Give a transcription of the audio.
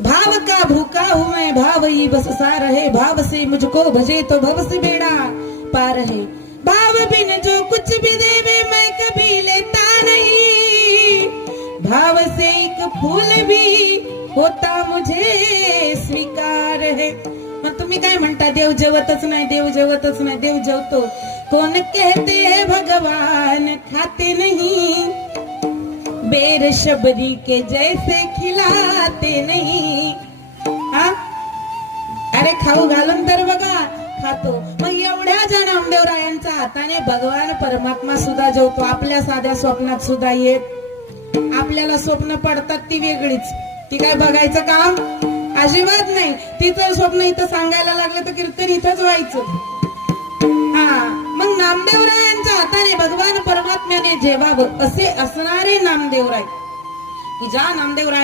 भाव का भूखा हूँ मैं, भाव ही बस सार है, भाव से मुझको भजे तो भव से बेड़ा पार है। भाव बिन जो कुछ भी देवे मैं कभी लेता नहीं, भाव से एक फूल भी होता मुझे स्वीकार है। मग तुम्ही काय म्हणता, देव जेवतच नाही, देव जेवतच नाही, देव जेवतो। कोण कहते हैं भगवान खाते नहीं, बेर शबरी के जैसे खिलाते नहीं। हा, अरे खाऊ घालून तर बघा, खातो। मग एवढ्या जण नामदेवरायांच्या हाताने भगवान परमात्मा सुद्धा जेवतो। आपल्या साध्या स्वप्नात सुद्धा येत, आपल्याला स्वप्न पडतात ती वेगळीच, ती काय बघायचं काम अजिबात नाही। तिचं स्वप्न इथं सांगायला लागलं तर कीर्तन इथंच व्हायचं। हा, मग नामदेवरायांच्या हाताने भगवान परमात्म्याने जेवावं असे असणारे नामदेवराय, की ज्या नामदेवराय